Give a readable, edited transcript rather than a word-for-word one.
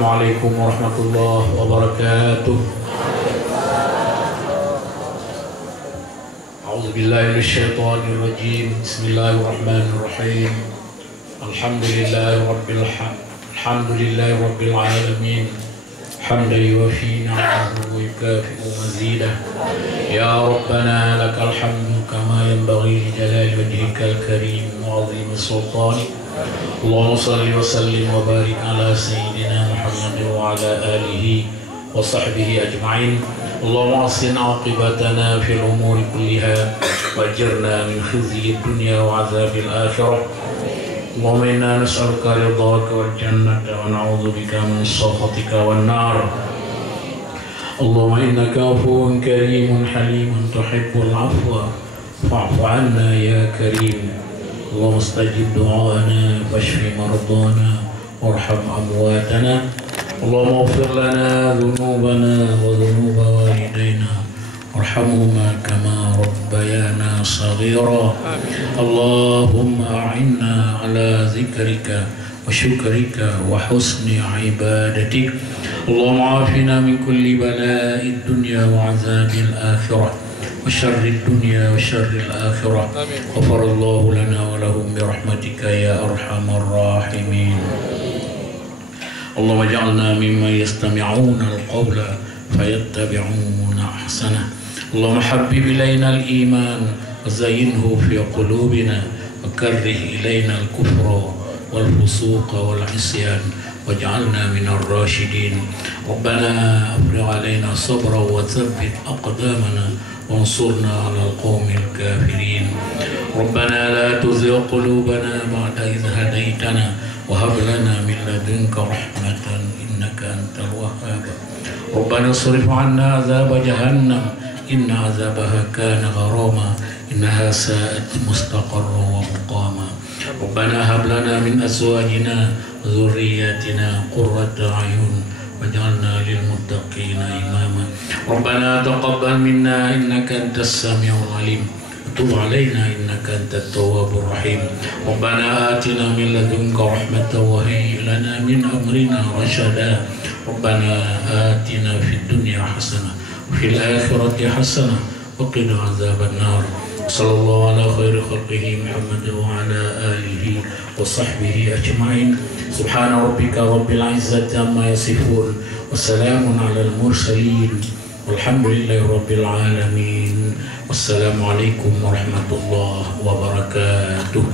Assalamualaikum warahmatullahi wabarakatuh. A'udzubillahi minasyaitonir rajim. Bismillahirrahmanirrahim. Alhamdulillahi rabbil alamin. Hamdan yuwafi ni'amahu wa yukafi'u mazidah. Ya Rabbana lakal hamdu kama yanbaghi li jalali wajhikal karim wa 'azimi sultanik. Allahumma salli wa sallim wa barik ala sayyidina Muhammad wa ala alihi wa sahbihi ajma'in. Allahumma ahsin 'aqibatana fil umuri kulliha wajirna min khizyi dunya wa 'adzabil akhirah. Allahumma inna nas'aluka ridhaka wal jannata wa na'udzu bika min sakhatika wan nar. Allahumma innaka 'afuwwun karimun halimun tuhibbul 'afwa fa'fu 'anna ya karim. اللهم استجب دعاءنا واشف مرضانا وارحم أمواتنا. اللهم اغفر لنا ذنوبنا وذنوب والدينا وارحمهما كما ربيانا صغيرا. اللهم أعنا على ذكرك وشكرك وحسن عبادتك. اللهم عافنا من كل بلاء الدنيا وعذاب الآخرة وشر الدنيا وشر الآخرة. غفر الله لنا ولهم برحمتك يا أرحم الراحمين. اللهم اجعلنا ممن يستمعون القول فيتبعون أحسنه. اللهم حبب إلينا الإيمان وزينه في قلوبنا وكره إلينا الكفر والفسوق والعصيان واجعلنا من الراشدين. ربنا أفرغ علينا صبرا وثبت أقدامنا وانصرنا على القوم الكافرين. ربنا لا تزغ قلوبنا بعد إذ هديتنا وهب لنا من لدنك رحمة إنك أنت الوهاب. ربنا اصرف عنا عذاب جهنم إن عذابها كان غراما إنها ساءت مستقرا ومقاما. ربنا هب لنا من أزواجنا وذرياتنا قرة أعين واجعلنا للمتقين إماما. ربنا تقبل منا إنك أنت السميع العليم وتب علينا إنك أنت التواب الرحيم. ربنا آتنا من لدنك رحمة وهيئ لنا من أمرنا رشدا. ربنا آتنا في الدنيا حسنة وفي الآخرة حسنة وقنا عذاب النار. صلى الله على خير خلقه محمد وعلى آله وصحبه أجمعين. سبحان ربك رب العزة عما يصفون وسلام على المرسلين والحمد لله رب العالمين. والسلام عليكم ورحمة الله وبركاته.